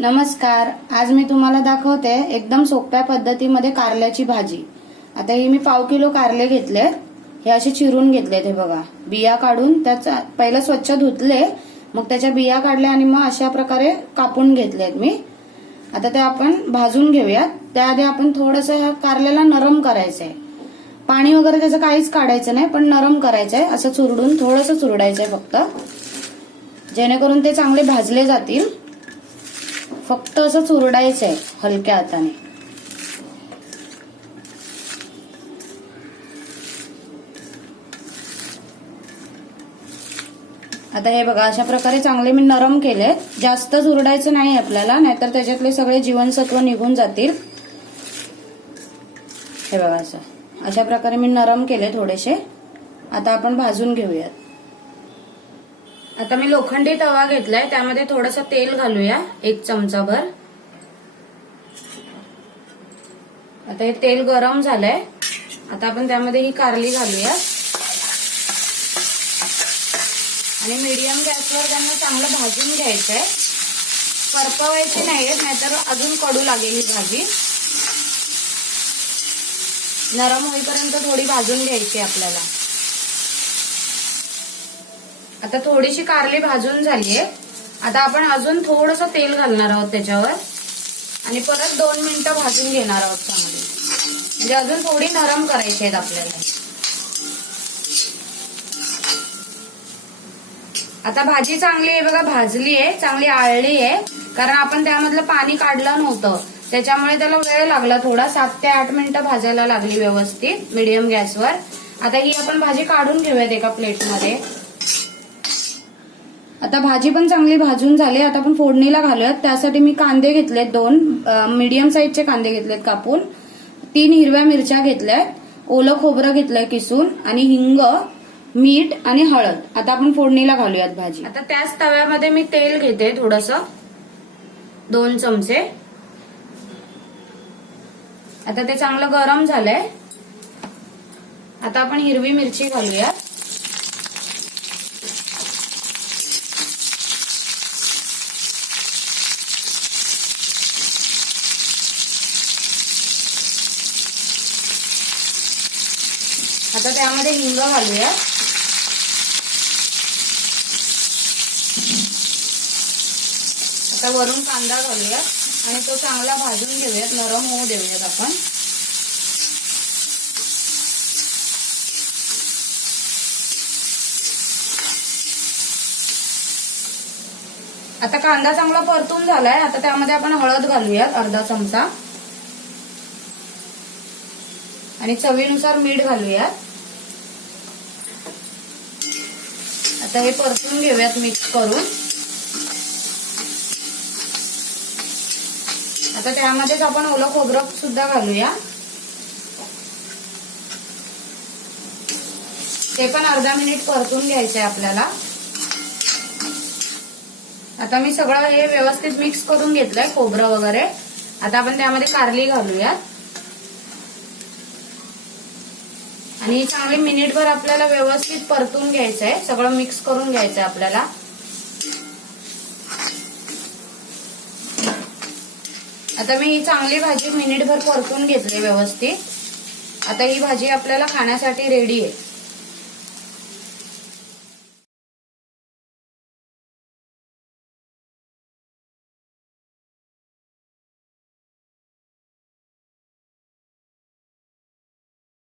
नमस्कार. आज मी तुम्हाला दाखवते एकदम सोप्या पद्धतीमध्ये कारल्याची भाजी. आता ही मी 1/2 किलो कारले घेतले. हे असे चिरून घेतले. हे बघा, बिया काढून त्याचा पहिलं स्वच्छ धुतले, मग त्याच्या बिया काढल्या आणि मग अशा प्रकारे कापून घेतलेत मी. आता ते आपण भाजून घेऊयात. त्याआधी आपण थोडंसं ह्या कारल्याला नरम करायचंय. पाणी वगैरे त्याचं काहीच काढायचं नाही, पण नरम करायचंय. असं चुरडून थोडंसं चुरडायचंय फक्त, जेणेकरून ते चांगले भाजले जातील. फक्त असं चुरडायचंय हलक्या हाताने. आता हे बघा, अशा प्रकारे चांगले मी नरम केले. जास्त चुरडायचं नाही आपल्याला, नाहीतर त्याच्यातले सगळे जीवनसत्व निघून जातील. हे बघा, असं अशा प्रकारे मी नरम केले थोडेसे. आता आपण भाजून घेऊयात. आता मी लोखंडी तवा घेतलाय, त्यामध्ये थोडंसं तेल घालूया, 1 चमचाभर. आता हे तेल गरम झालंय. आता आपण त्यामध्ये ही कारली घालूया आणि मीडियम गॅसवर त्यांना चांगलं भाजून घ्यायचंय. करपवायची नाहीये, नाहीतर अजून कडू लागेल ही भाजी. नरम होईपर्यंत थोडी भाजून घ्यायची आपल्याला. आता थोडीशी कारली भाजून झालीये. आता आपण अजून थोडंसं तेल घालणार आहोत त्याच्यावर आणि परत 2 मिनिटं भाजून घेणार आहोत चांगली. म्हणजे अजून थोडी नरम करायची आहेत आपल्याला. आता भाजी चांगली आहे बघा, भाजली आहे, चांगली आळली आहे. कारण आपण त्यामधलं पाणी काढलं नव्हतं, त्याच्यामुळे त्याला वेळ लागला थोडा. 7 ते 8 मिनिटं भाजायला लागली व्यवस्थित मीडियम गॅसवर. आता ही आपण भाजी काढून घेऊयात एका प्लेटमध्ये. आता भाजी पण चांगली भाजून झाली. आता आपण फोडणीला घालूयात. त्यासाठी मी कांदे घेतलेत, 2 मीडियम साईजचे कांदे घेतलेत कापून. 3 हिरव्या मिरच्या घेतल्यात. ओलं खोबरं घेतलंय किसून आणि हिंग, मीठ आणि हळद. आता आपण फोडणीला घालूयात भाजी. आता त्याच तव्यामध्ये मी तेल घेते थोडंसं, 2 चमचे. आता ते चांगलं गरम झालंय. आता आपण हिरवी मिरची घालूयात. आता त्यामध्ये हिंग घालूया. आता वरून कांदा घालूया आणि तो चांगला भाजून घेऊयात, नरम होऊ देऊयात आपण. आता कांदा चांगला परतून झालाय. आता त्यामध्ये आपण हळद घालूयात, अर्धा चमचा. आणि चवीनुसार मीठ घालूयात. आता हे परतून घेऊयात मिक्स करून. आता त्यामध्येच आपण ओलं खोबरं सुद्धा घालूया. ते पण अर्धा मिनिट परतून घ्यायचंय आपल्याला. आता मी सगळं हे व्यवस्थित मिक्स करून घेतलंय, खोबरं वगैरे. आता आपण त्यामध्ये कारली घालूयात आणि चांगली मिनिटभर आपल्याला व्यवस्थित परतून घ्यायचंय. सगळं मिक्स करून घ्यायचंय आपल्याला. आता मी ही चांगली भाजी मिनिटभर परतून घेतली व्यवस्थित. आता ही भाजी आपल्याला खाण्यासाठी रेडी आहे.